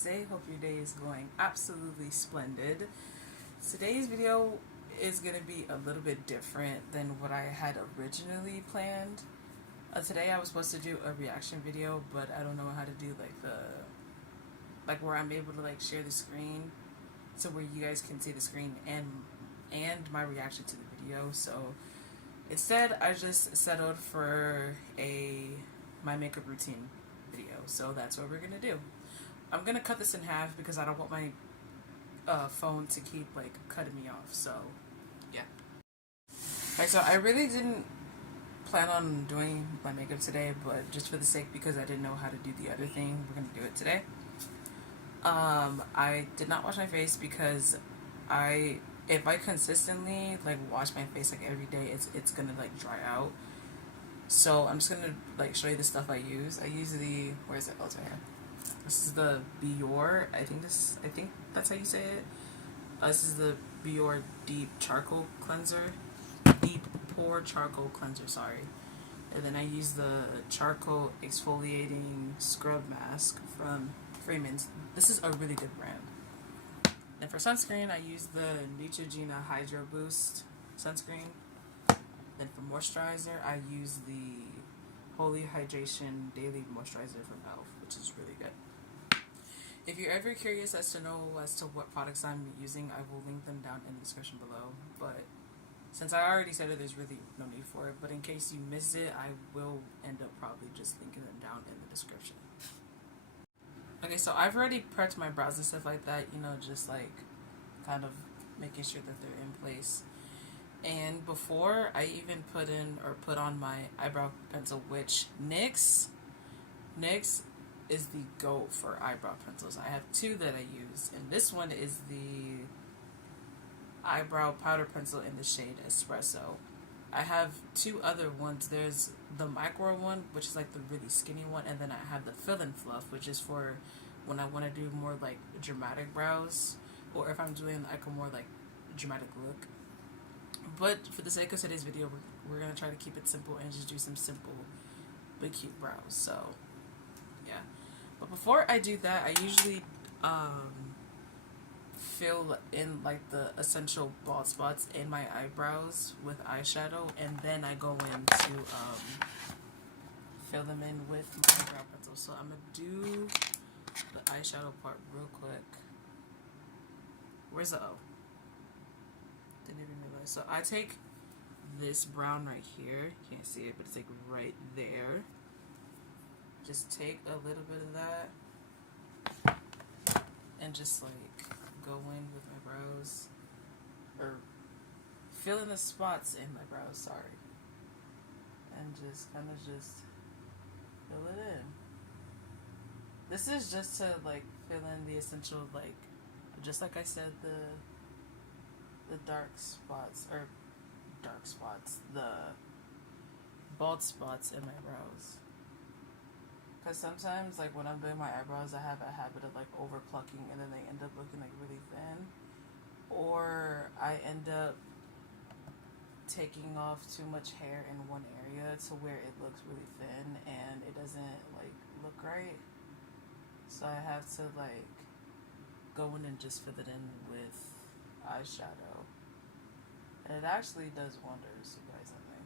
guys' day? Hope your day is going absolutely splendid. Today's video is going to be a little bit different than what I had originally planned. Today I was supposed to do a reaction video, but I don't know how to do like where I'm able to like share the screen so where you guys can see the screen and my reaction to the video. So instead I just settled for my makeup routine video. So that's what we're gonna do. I'm gonna cut this in half because I don't want my phone to keep like cutting me off. So yeah. Alright, so I really didn't plan on doing my makeup today, but just for the sake, because I didn't know how to do the other thing, we're gonna do it today. I did not wash my face because if I consistently like wash my face like every day, it's gonna like dry out. So I'm just gonna like show you the stuff I use. I use the, where is it? Oh, it's right here. This is the Biore. I think that's how you say it. This is the Biore Deep Charcoal Cleanser. Deep Pore Charcoal Cleanser, sorry. And then I use the Charcoal Exfoliating Scrub Mask from Freeman. This is a really good brand. And for sunscreen, I use the Neutrogena Hydro Boost sunscreen. Then for moisturizer, I use the Holy Hydration Daily Moisturizer from e.l.f., which is really good. If you're ever curious as to what products I'm using, I will link them down in the description below. But since I already said it, there's really no need for it. But in case you missed it, I will end up probably just linking them down in the description. Okay, so I've already prepped my brows and stuff like that, you know, just like kind of making sure that they're in place. And before I even put on my eyebrow pencil, which Nyx is the GOAT for eyebrow pencils. I have two that I use, and this one is the eyebrow powder pencil in the shade Espresso. I have two other ones. There's the micro one, which is like the really skinny one, and then I have the fill and fluff, which is for when I want to do more like dramatic brows, or if I'm doing like a more like dramatic look. But for the sake of today's video, we're going to try to keep it simple and just do some simple but cute brows. So, yeah. But before I do that, I usually fill in like the essential bald spots in my eyebrows with eyeshadow. And then I go in to fill them in with my eyebrow pencil. So I'm going to do the eyeshadow part real quick. Where's the O? Didn't even realize. So I take this brown right here. You can't see it, but it's like right there. Just take a little bit of that and just like go in with my brows, or fill in the spots in my brows, sorry. And just kind of just fill it in. This is just to like fill in the essential, like, just like I said, the dark spots, the bald spots in my brows. Because sometimes, like, when I'm doing my eyebrows, I have a habit of, like, over plucking, and then they end up looking, like, really thin. Or I end up taking off too much hair in one area to where it looks really thin, and it doesn't, like, look right. So I have to, like, go in and just fill it in with eyeshadow. And it actually does wonders, surprisingly.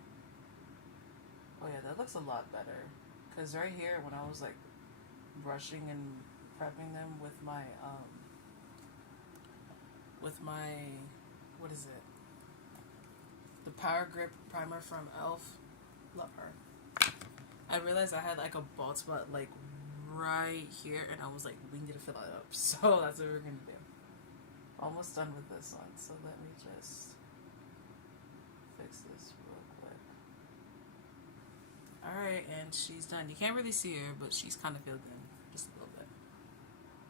Oh yeah, that looks a lot better. Because right here, when I was like brushing and prepping them with my, what is it? The Power Grip Primer from e.l.f. Love her. I realized I had like a bald spot like right here, and I was like, we need to fill it up. So that's what we're going to do. Almost done with this one, so let me just fix this real quick. Alright, and she's done. You can't really see her, but she's kind of filled in just a little bit.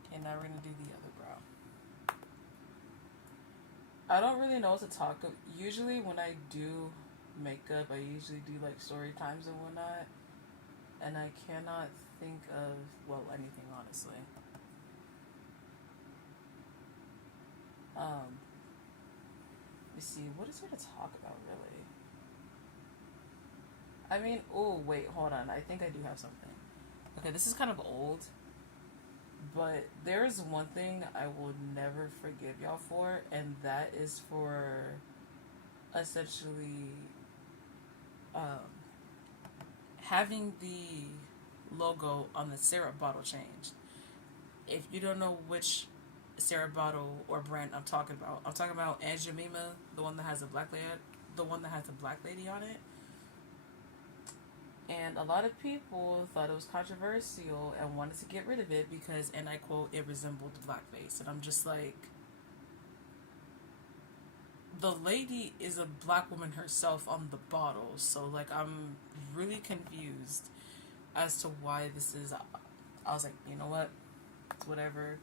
Okay, now we're going to do the other brow. I don't really know what to talk about. Usually when I do makeup, I usually do like story times and whatnot. And I cannot think of, well, anything, honestly. Let me see, what is there to talk about, really? I mean, oh, wait, hold on. I think I do have something. Okay, this is kind of old, But there's one thing I will never forgive y'all for, and that is for essentially um, having the logo on the syrup bottle changed. If you don't know which syrup bottle or brand I'm talking about Aunt Jemima, the one that has a black lady, the one that has a black lady on it. And a lot of people thought it was controversial and wanted to get rid of it because, and I quote, it resembled blackface. And I'm just like, the lady is a black woman herself on the bottle. So, like, I'm really confused as to why this is. I was like, you know what? It's whatever.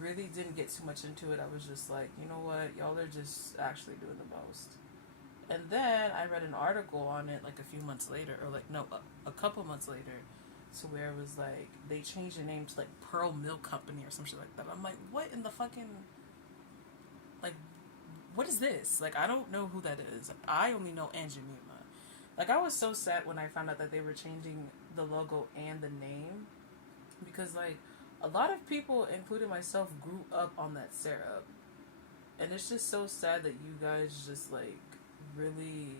Really didn't get too much into it. I was just like, you know what? Y'all are just actually doing the most. And then I read an article on it like a few months later, or like, no, a couple months later, to where it was like, they changed the name to like Pearl Milk Company or some shit like that. I'm like, what in the fucking, like, what is this? Like, I don't know who that is. I only know Aunt Jemima. Like, I was so sad when I found out that they were changing the logo and the name, because like, a lot of people, including myself, grew up on that syrup. And it's just so sad that you guys just like, really,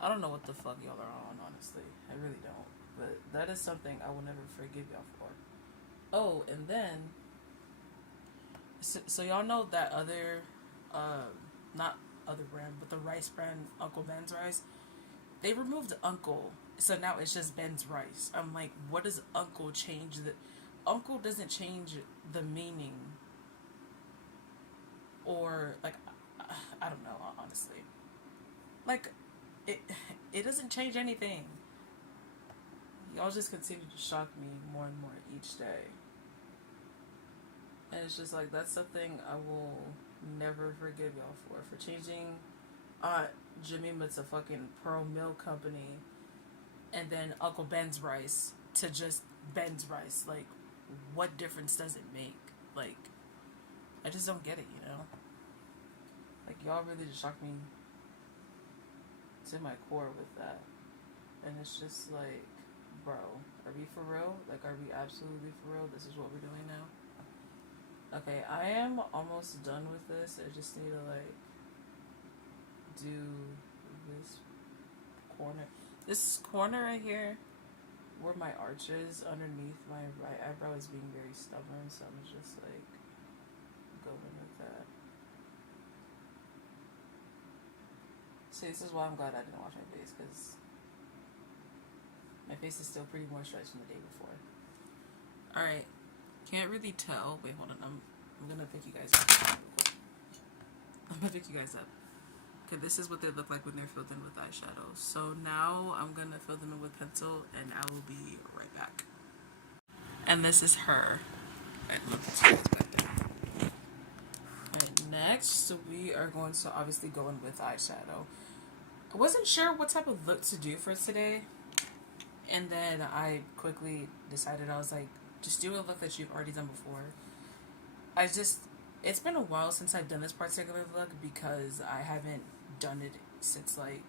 I don't know what the fuck y'all are on, honestly. I really don't. But that is something I will never forgive y'all for. Oh, and then, so y'all know that other, not other brand, but the rice brand, Uncle Ben's Rice? They removed Uncle, so now it's just Ben's Rice. I'm like, what does Uncle change? Uncle doesn't change the meaning. Or, like, I don't know, honestly. Like, it doesn't change anything. Y'all just continue to shock me more and more each day. And it's just like, that's something I will never forgive y'all for changing Jemima to fucking Pearl Milk Company, and then Uncle Ben's Rice to just Ben's Rice. Like, what difference does it make? Like, I just don't get it, you know? Like, y'all really just shocked me to my core with that. And it's just like, bro, are we for real? Like, are we absolutely for real? This is what we're doing now? Okay, I am almost done with this. I just need to, like, do this corner. This corner right here, where my arch is underneath my right eyebrow, is being very stubborn. So I'm just, like, going with that. See, this is why I'm glad I didn't wash my face, because my face is still pretty moisturized from the day before. Alright. Can't really tell. Wait, hold on. I'm gonna pick you guys up. I'm gonna pick you guys up. Okay, this is what they look like when they're filled in with eyeshadow. So now I'm gonna fill them in with pencil, and I will be right back. And this is her. Alright, let's go back down. Alright, next we are going to obviously go in with eyeshadow. I wasn't sure what type of look to do for today, and then I quickly decided, I was like, just do a look that you've already done before. It's been a while since I've done this particular look, because I haven't done it since like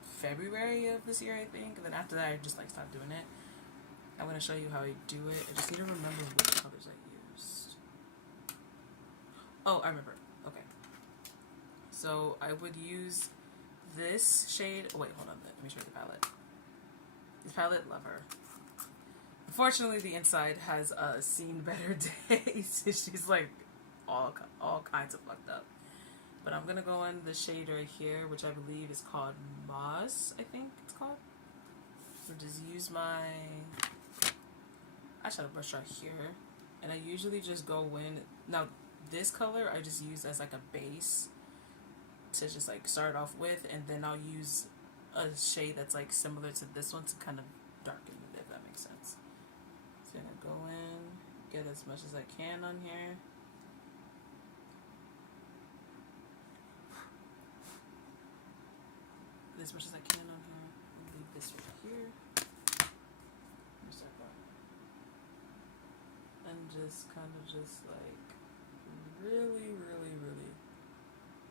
February of this year, I think. And then after that, I just like stopped doing it. I'm going to show you how I do it. I just need to remember which colors I used. Oh, I remember. Okay. So I would use this shade. Oh, wait, hold on. Let me show you the palette. This palette, love her. Unfortunately, the inside has seen better days. She's like all kinds of fucked up. But I'm gonna go in the shade right here, which I believe is called Moss. I think it's called. So just use my eyeshadow brush right here, and I usually just go in. Now this color I just use as like a base to just like start off with, and then I'll use a shade that's like similar to this one to kind of darken it, if that makes sense. So I'm gonna go in, get as much as I can on here. Get as much as I can on here. And leave this right here. And just kind of just like really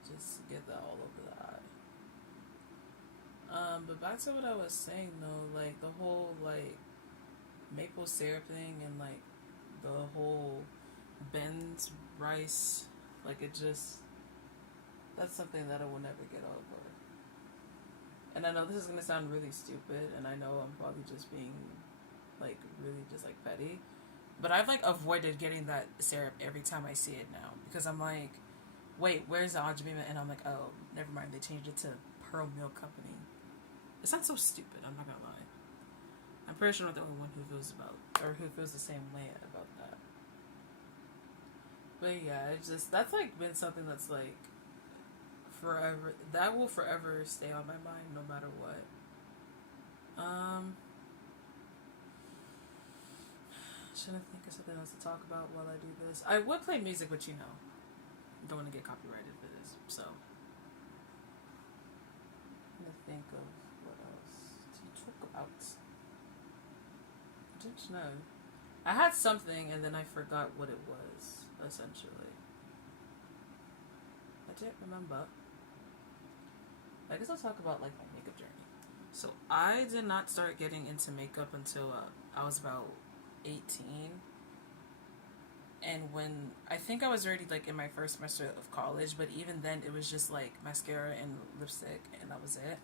just get that all over the eye. But back to what I was saying though, like the whole like maple syrup thing and like the whole Ben's rice, like it just, that's something that I will never get over. And I know this is gonna sound really stupid, and I know I'm probably just being like really just like petty, but I've like avoided getting that syrup every time I see it now because I'm like, wait, where's the Ajimima? And I'm like, oh, never mind, they changed it to Pearl Milk Company. It sounds so stupid, I'm not gonna lie. I'm pretty sure I'm not the only one who feels about, or who feels the same way about that. But yeah, it's just, that's like been something that's like forever, that will forever stay on my mind no matter what. Shouldn't think of something else to talk about while I do this. I would play music, but you know, don't want to get copyrighted for this, so. I'm gonna think of what else to talk about. I don't know. I had something and then I forgot what it was, essentially. I didn't remember. I guess I'll talk about like my makeup journey. So I did not start getting into makeup until I was about 18. And when, I think I was already like in my first semester of college, but even then it was just like mascara and lipstick and that was it.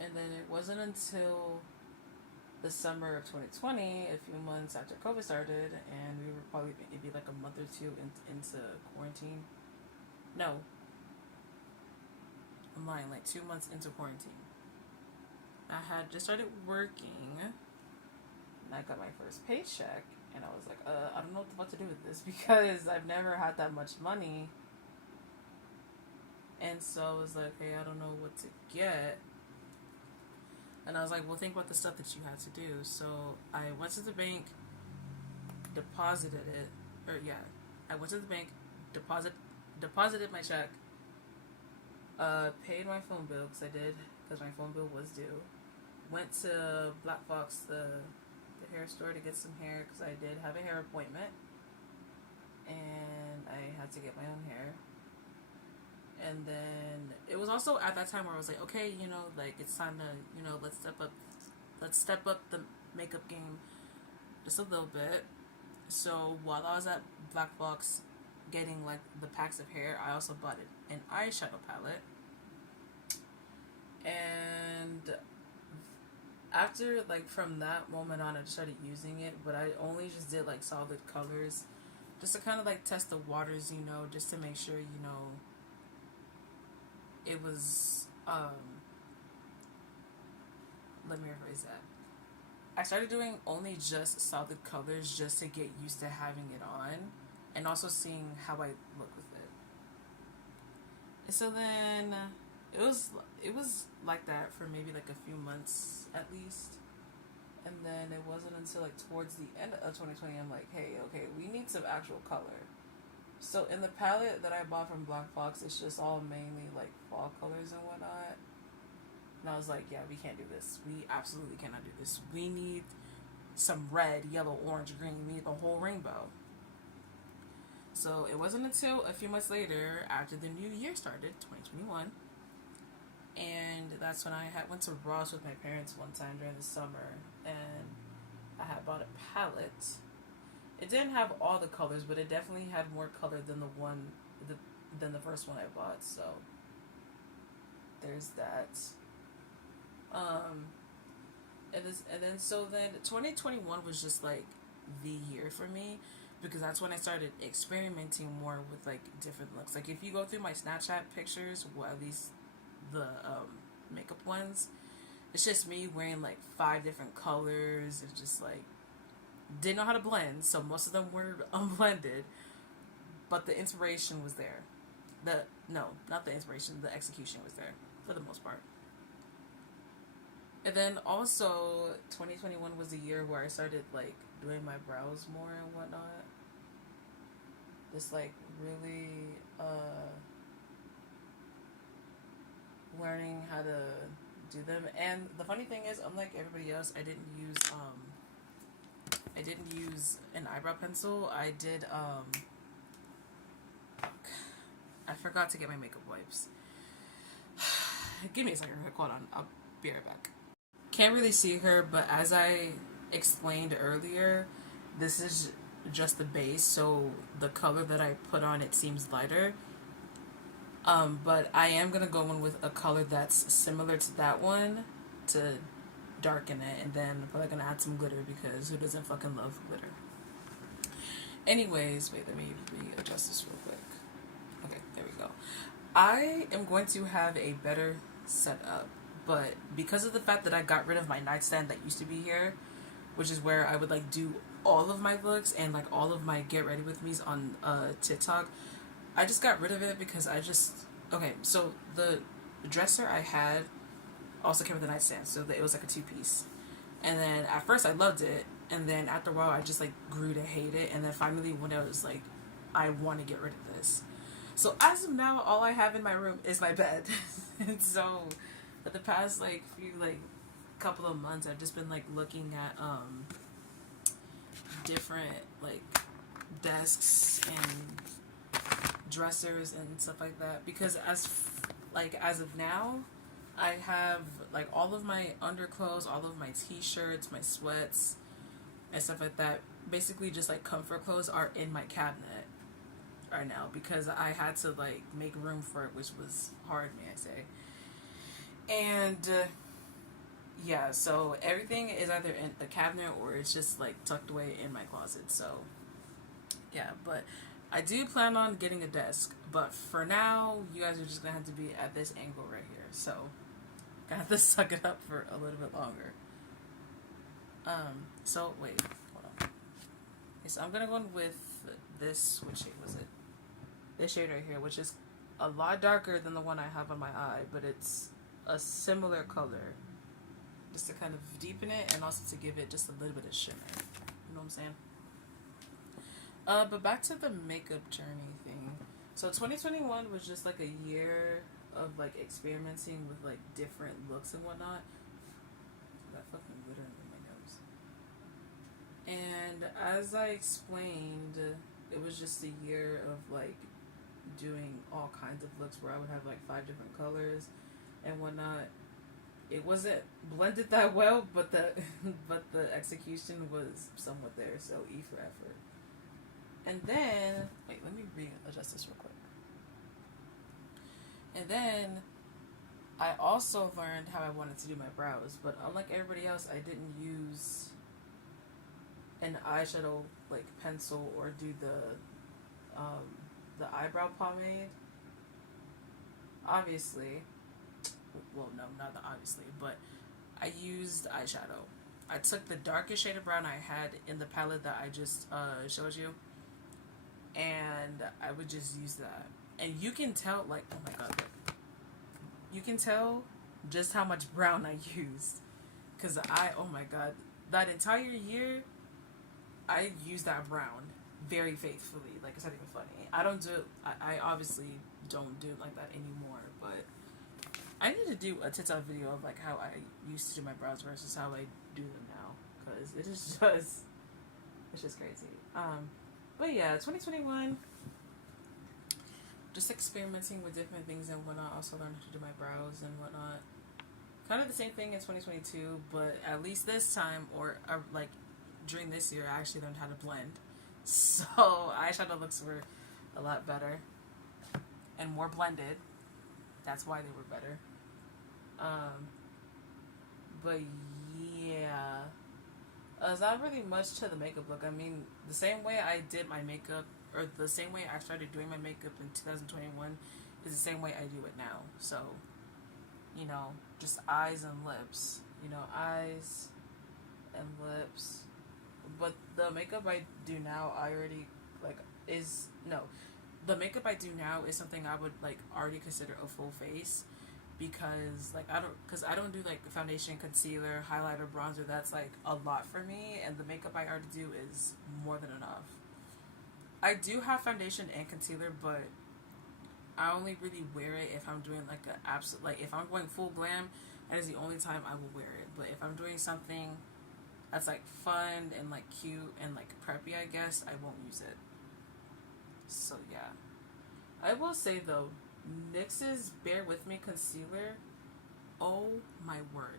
And then it wasn't until the summer of 2020, a few months after COVID started, and we were probably maybe like a month or two into quarantine. No, I'm lying, like 2 months into quarantine. I had just started working, and I got my first paycheck, and I was like, I don't know what to do with this because I've never had that much money. And so I was like, hey, I don't know what to get. And I was like, well, think about the stuff that you had to do. So I went to the bank, deposited it, I went to the bank, deposited my check, paid my phone bill, because my phone bill was due. Went to Black Fox, the hair store, to get some hair, because I did have a hair appointment. And I had to get my own hair. And then it was also at that time where I was like, okay, you know, like it's time to, you know, let's step up the makeup game just a little bit. So while I was at Black Box getting like the packs of hair, I also bought an eyeshadow palette. And after, like, from that moment on, I just started using it, but I only just did like solid colors just to kind of like test the waters, you know, just to make sure, you know, it was, let me rephrase that. I started doing only just solid colors just to get used to having it on and also seeing how I look with it. So then it was like that for maybe like a few months at least. And then it wasn't until like towards the end of 2020 I'm like, hey, okay, we need some actual color. So in the palette that I bought from Black Fox, it's just all mainly like fall colors and whatnot. And I was like, yeah, we can't do this. We absolutely cannot do this. We need some red, yellow, orange, green. We need the whole rainbow. So it wasn't until a few months later, after the new year started, 2021, and that's when I went to Ross with my parents one time during the summer, and I had bought a palette. It didn't have all the colors, but it definitely had more color than than the first one I bought. So there's that. And then 2021 was just like the year for me, because that's when I started experimenting more with like different looks. Like if you go through my Snapchat pictures, well, at least the makeup ones, it's just me wearing like 5 different colors and just like didn't know how to blend, so most of them were unblended, but the inspiration was there. Not the inspiration, the execution was there for the most part. And then also 2021 was the year where I started like doing my brows more and whatnot. Just like really learning how to do them. And the funny thing is, unlike everybody else, I didn't use an eyebrow pencil. I did I forgot to get my makeup wipes. Give me a second, hold on, I'll be right back. Can't really see her, but as I explained earlier, this is just the base, so the color that I put on it seems lighter. But I am gonna go in with a color that's similar to that one to darken it, and then I'm probably gonna add some glitter because who doesn't fucking love glitter? Anyways, wait, let me readjust this real quick. Okay, there we go. I am going to have a better setup, but because of the fact that I got rid of my nightstand that used to be here, which is where I would like do all of my looks and like all of my get ready with me's on TikTok, I just got rid of it because okay, so the dresser I had also came with a nightstand, so it was like a two-piece. And then at first I loved it, and then after a while I just like grew to hate it, and then finally when I was like, I want to get rid of this. So as of now, all I have in my room is my bed. And so for the past like few like couple of months, I've just been like looking at different like desks and dressers and stuff like that, because as of now, I have like all of my underclothes, all of my t-shirts, my sweats and stuff like that, basically just like comfort clothes, are in my cabinet right now because I had to like make room for it, which was hard, may I say. And yeah, so everything is either in the cabinet or it's just like tucked away in my closet. So yeah, but I do plan on getting a desk, but for now you guys are just gonna have to be at this angle right here, so gonna have to suck it up for a little bit longer. So wait, hold on. Okay, so I'm gonna go in with this, which shade was it? This shade right here, which is a lot darker than the one I have on my eye, but it's a similar color, just to kind of deepen it and also to give it just a little bit of shimmer. You know what I'm saying? But back to the makeup journey thing. So 2021 was just like a year of like experimenting with like different looks and whatnot. That fucking glitter in my nose. And as I explained, it was just a year of like doing all kinds of looks where I would have like 5 different colors and whatnot. It wasn't blended that well, but the execution was somewhat there, so E for effort. And then, wait, let me readjust this real quick. And then, I also learned how I wanted to do my brows, but unlike everybody else, I didn't use an eyeshadow like pencil or do the eyebrow pomade. Obviously, well, no, not the obviously, but I used eyeshadow. I took the darkest shade of brown I had in the palette that I just showed you, and I would just use that. And you can tell, like, oh my god, look. You can tell just how much brown I used. Because oh my god, that entire year, I used that brown very faithfully. Like, it's not even funny. I obviously don't do it like that anymore, but I need to do a TikTok video of, like, how I used to do my brows versus how I do them now. Because it's just crazy. But yeah, 2021, just experimenting with different things and whatnot. Also learned how to do my brows and whatnot. Kind of the same thing in 2022, but at least this time, or like during this year, I actually learned how to blend. So eyeshadow looks were a lot better and more blended. That's why they were better. But yeah. There's not really much to the makeup look. I mean, the same way I did my makeup, or the same way I started doing my makeup in 2021 is the same way I do it now. So, you know, just eyes and lips. You know, eyes and lips. But the makeup I do now, I already, like, the makeup I do now is something I would, like, already consider a full face. Because like I don't do like foundation, concealer, highlighter, bronzer. That's like a lot for me, and the makeup I already do is more than enough. I do have foundation and concealer, but I only really wear it if I'm doing like a absolute, like if I'm going full glam, that is the only time I will wear it. But if I'm doing something that's like fun and like cute and like preppy, I guess I won't use it. So yeah, I will say though, NYX's Bear With Me concealer, oh my word,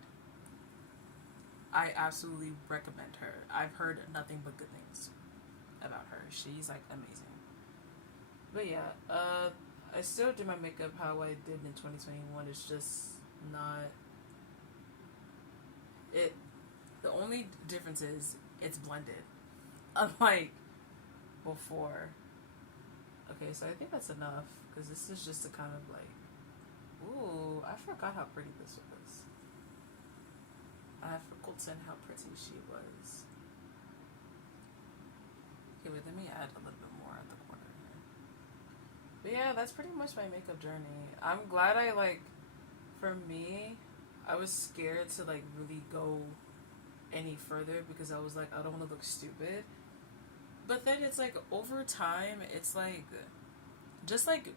I absolutely recommend her. I've heard nothing but good things about her. She's like amazing. But yeah, I still do my makeup how I did in 2021. It's just not it. The only difference is it's blended, unlike before. Okay, so I think that's enough because this is just a kind of like, ooh, I forgot how pretty this was. I have forgotten how pretty she was. Okay, wait, let me add a little bit more at the corner here. But yeah, that's pretty much my makeup journey. I'm glad I like, for me, I was scared to like really go any further because I was like, I don't want to look stupid. But then it's like over time, it's like, just like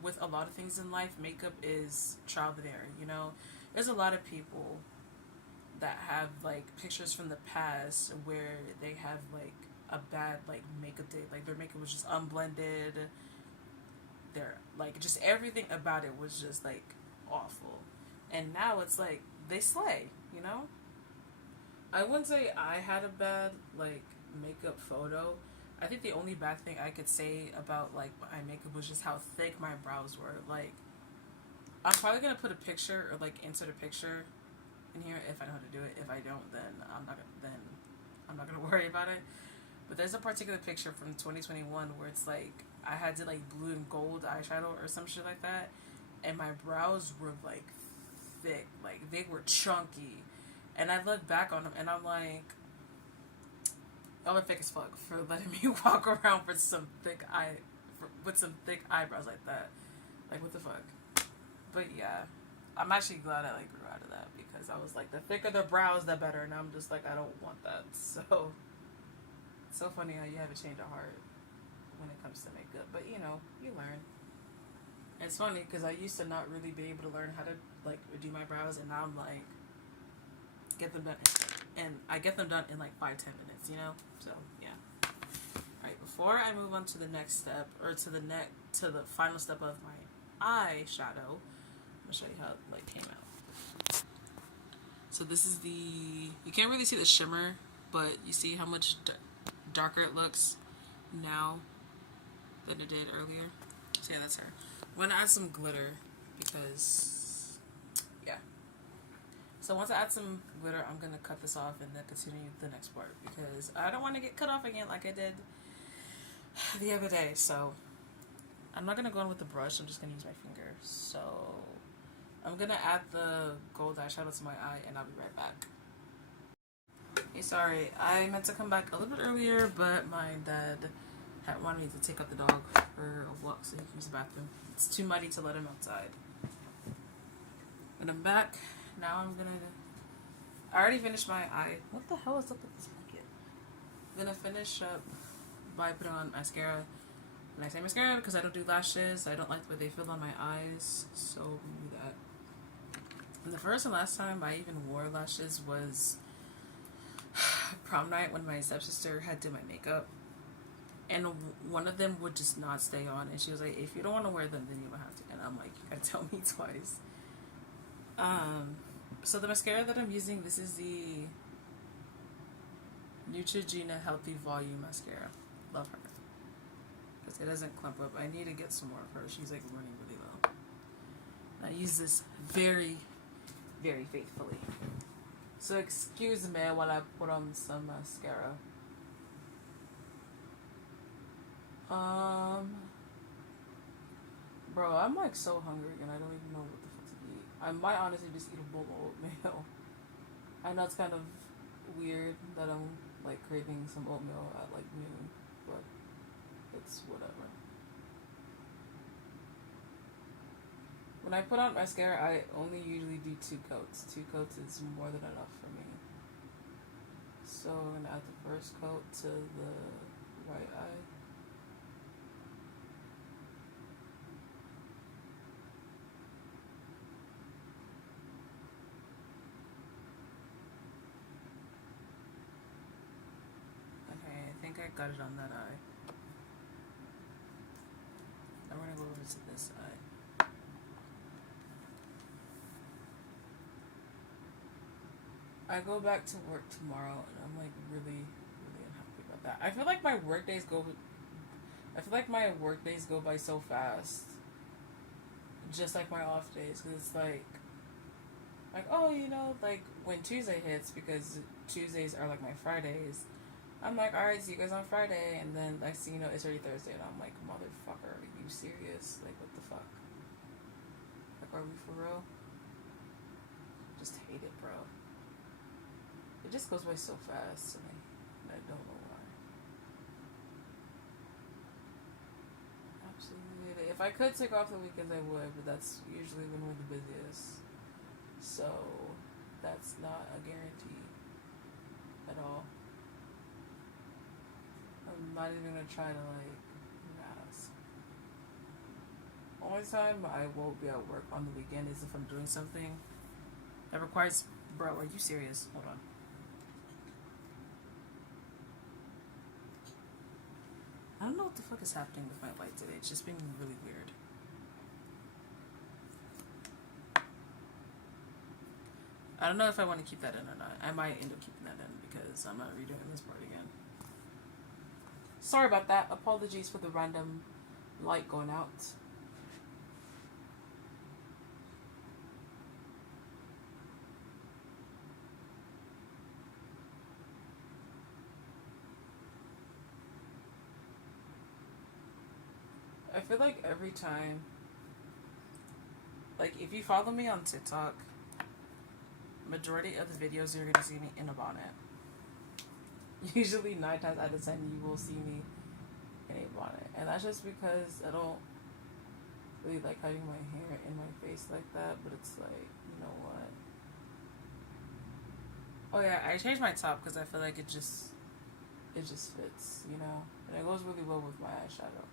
with a lot of things in life, makeup is trial and error, you know? There's a lot of people that have like pictures from the past where they have like a bad like makeup day. Like their makeup was just unblended. Their like just everything about it was just like awful. And now it's like they slay, you know? I wouldn't say I had a bad like makeup photo. I think the only bad thing I could say about like my makeup was just how thick my brows were. Like I'm probably gonna put a picture or like insert a picture in here if I know how to do it. If I don't, then I'm not gonna worry about it. But there's a particular picture from 2021 where it's like I had to like blue and gold eyeshadow or some shit like that, and my brows were like thick, like they were chunky, and I look back on them and I'm like, y'all are thick as fuck for letting me walk around with some thick eyebrows like that. Like what the fuck? But yeah, I'm actually glad I like grew out of that because I was like, the thicker the brows, the better, and I'm just like, I don't want that. So it's so funny how you have a change of heart when it comes to makeup, but you know, you learn. And it's funny because I used to not really be able to learn how to like do my brows, and now I'm like, get them done, and I get them done in like 5-10 minutes, you know. So yeah. All right, before I move on to the next step or to the final step of my eyeshadow, I'm gonna show you how it like came out. So this is you can't really see the shimmer, but you see how much darker it looks now than it did earlier. So yeah, that's her. I'm gonna add some glitter because yeah. So once I add some glitter, I'm gonna cut this off and then continue the next part because I don't want to get cut off again like I did the other day. So I'm not gonna go in with the brush. I'm just gonna use my finger. So I'm gonna add the gold eyeshadow to my eye and I'll be right back. Hey, sorry, I meant to come back a little bit earlier, but my dad had wanted me to take out the dog for a walk so he can use the bathroom. It's too muddy to let him outside. And I'm back. Now I already finished my eye. What the hell is up with this blanket? I'm gonna finish up by putting on mascara. And I say mascara because I don't do lashes. I don't like the way they feel on my eyes, so I'm gonna do that. And the first and last time I even wore lashes was prom night when my stepsister had did my makeup. And one of them would just not stay on. And she was like, if you don't want to wear them, then you don't have to. And I'm like, you gotta tell me twice. So the mascara that I'm using, this is the Neutrogena Healthy Volume Mascara. Love her. Because it doesn't clump up. I need to get some more of her. She's like running really low. I use this very, very faithfully. So excuse me while I put on some mascara. Bro, I'm like so hungry and I don't even know what the fuck to eat. I might honestly just eat a bowl of oatmeal. I know it's kind of weird that I'm like craving some oatmeal at like noon, but it's whatever. When I put on mascara, I only usually do 2 coats. 2 coats is more than enough for me. So I'm gonna add the first coat to the right eye. I think I got it on that eye. I'm gonna go over to this eye. I go back to work tomorrow, and I'm like really, really unhappy about that. I feel like my work days go. I feel like my work days go by so fast, just like my off days, because it's like oh, you know, like when Tuesday hits, because Tuesdays are like my Fridays. I'm like, all right, see you guys on Friday, and then I see, you know, it's already Thursday, and I'm like, motherfucker, are you serious? Like, what the fuck? Like, are we for real? Just hate it, bro. It just goes by so fast to me, and I don't know why. Absolutely hate it. If I could take off the weekends, I would, but that's usually when we're the busiest. So, that's not a guarantee at all. I'm not even gonna try to, like, ask. Only time I won't be at work on the weekend is if I'm doing something that requires. Bro, are you serious? Hold on. I don't know what the fuck is happening with my light today. It's just being really weird. I don't know if I want to keep that in or not. I might end up keeping that in because I'm not redoing this part again. Sorry about that. Apologies for the random light going out. I feel like every time, like if you follow me on TikTok, majority of the videos you're gonna see me in a bonnet. Usually 9 times out of 10 you will see me in a bonnet, and that's just because I don't really like having my hair in my face like that. But it's like, you know what? Oh yeah, I changed my top because I feel like it just fits, you know, and it goes really well with my eyeshadow.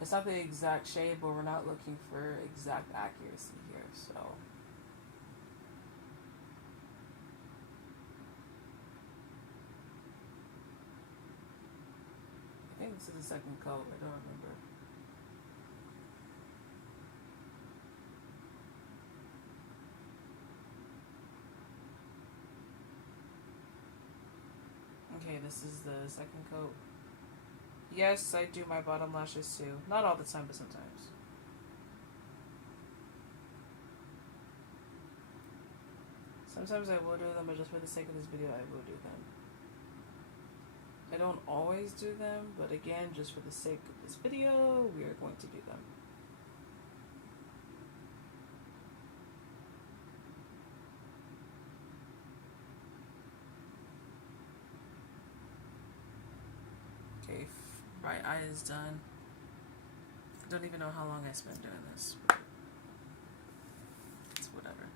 It's not the exact shade, but we're not looking for exact accuracy here, so. I think this is the second coat, I don't remember. Okay, this is the second coat. Yes, I do my bottom lashes too. Not all the time, but sometimes. Sometimes I will do them, but just for the sake of this video, I will do them. I don't always do them, but again, just for the sake of this video, we are going to do them. Okay, right eye is done. I don't even know how long I spent doing this. It's whatever.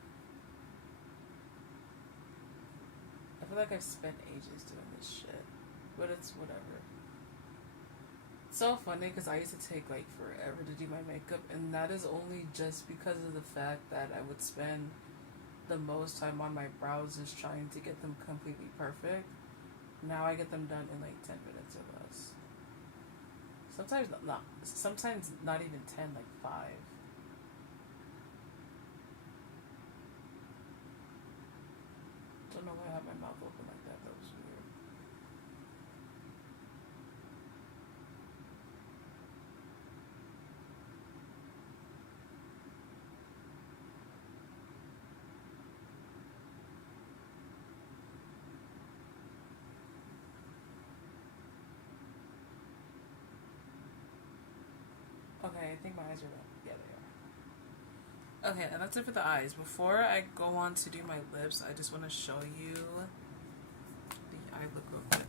I feel like I've spent ages doing this shit, but it's whatever. It's so funny because I used to take like forever to do my makeup, and that is only just because of the fact that I would spend the most time on my brows just trying to get them completely perfect. Now I get them done in like 10 minutes or less. Sometimes not even 10, like 5. Don't know why I have my mouth open like that. That was weird. Okay, I think my eyes are done. Yeah, they are. Okay, and that's it for the eyes. Before I go on to do my lips, I just want to show you the eye look real quick.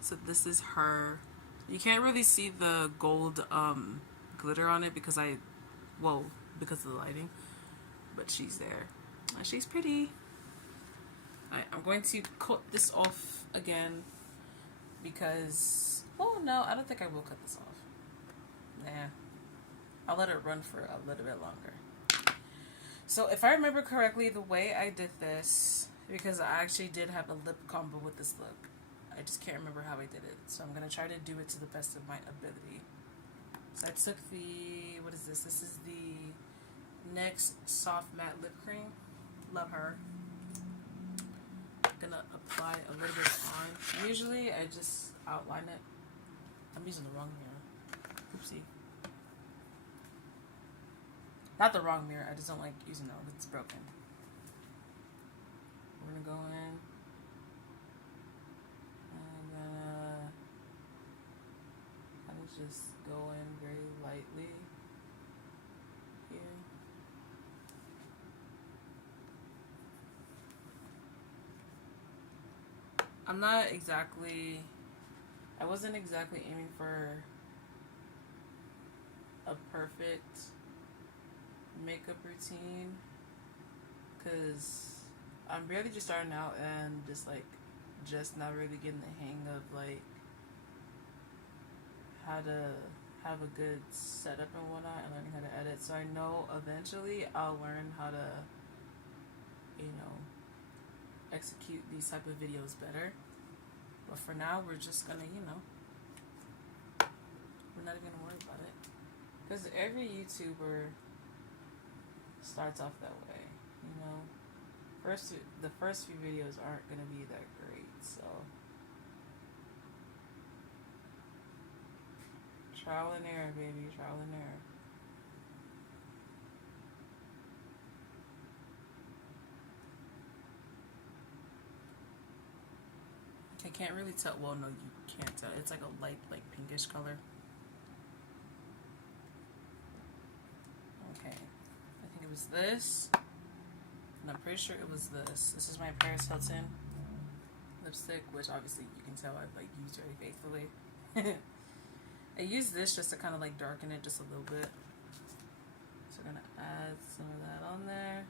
So this is her. You can't really see the gold glitter on it because because of the lighting. But she's there. And she's pretty. I'm going to cut this off again because, oh no, I don't think I will cut this off. Nah. I'll let it run for a little bit longer. So if I remember correctly, the way I did this, because I actually did have a lip combo with this look, I just can't remember how I did it. So I'm going to try to do it to the best of my ability. So I took the, what is this? This is the NYX Soft Matte Lip Cream. Love her. gonna apply a little bit on. Usually I just outline it. I'm using the wrong mirror. Oopsie. Not the wrong mirror, I just don't like using it if it's broken. We're gonna go in. I'm gonna kind of just go in very lightly here. I wasn't exactly aiming for a perfect makeup routine because I'm barely just starting out and just not really getting the hang of like how to have a good setup and whatnot and learning how to edit. So I know eventually I'll learn how to, execute these type of videos better. But for now, we're just gonna, we're not even gonna worry about it. Because every YouTuber starts off that way, The first few videos aren't gonna be that great, so. Trial and error, baby, trial and error. I can't really tell. Well, no, you can't tell. It's like a light, pinkish color. Okay. I think it was this. And I'm pretty sure it was this. This is my Paris Hilton lipstick, which obviously you can tell I've used very faithfully. I use this just to kind of darken it just a little bit. So I'm going to add some of that on there.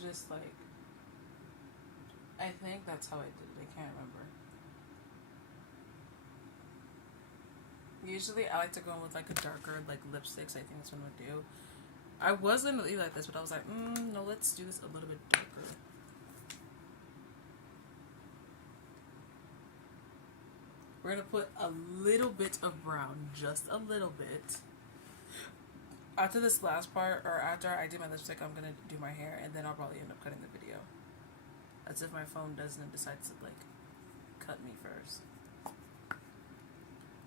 Just I think that's how I did it. I can't remember. Usually I like to go in with a darker lipsticks. I think that's what I'm gonna do. I was gonna leave like this, but I was like, no, let's do this a little bit darker. We're gonna put a little bit of brown, just a little bit. After this last part, or after I do my lipstick, I'm gonna do my hair, and then I'll probably end up cutting the video. As if my phone doesn't decide to cut me first.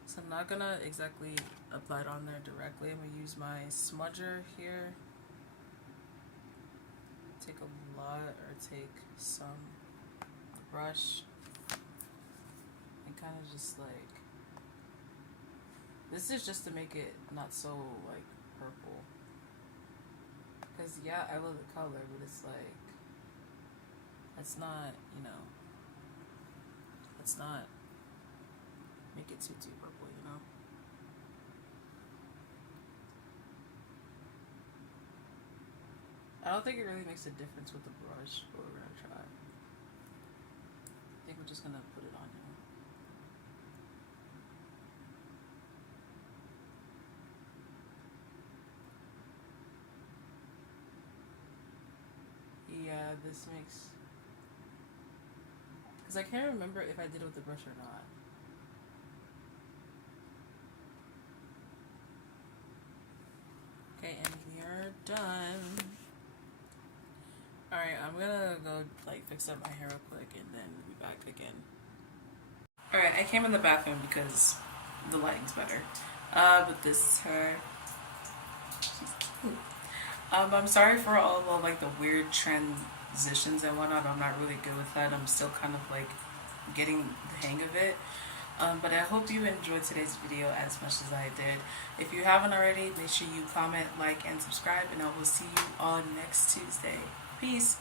So I'm not gonna exactly apply it on there directly. I'm gonna use my smudger here. Take a lot, or take some brush, and kind of just this is just to make it not so purple, because yeah, I love the color, but it's it's not, let's not make it too purple, I don't think it really makes a difference with the brush, but we're gonna try. I think we're just gonna put it on here. Yeah, this makes... Because I can't remember if I did it with the brush or not. Okay, and we are done. Alright, I'm gonna go fix up my hair real quick and then we'll be back again. Alright, I came in the bathroom because the lighting's better. But this is her. She's cute. I'm sorry for all of the weird transitions and whatnot. I'm not really good with that. I'm still kind of getting the hang of it. But I hope you enjoyed today's video as much as I did. If you haven't already, make sure you comment, like, and subscribe, and I will see you all next Tuesday. Peace.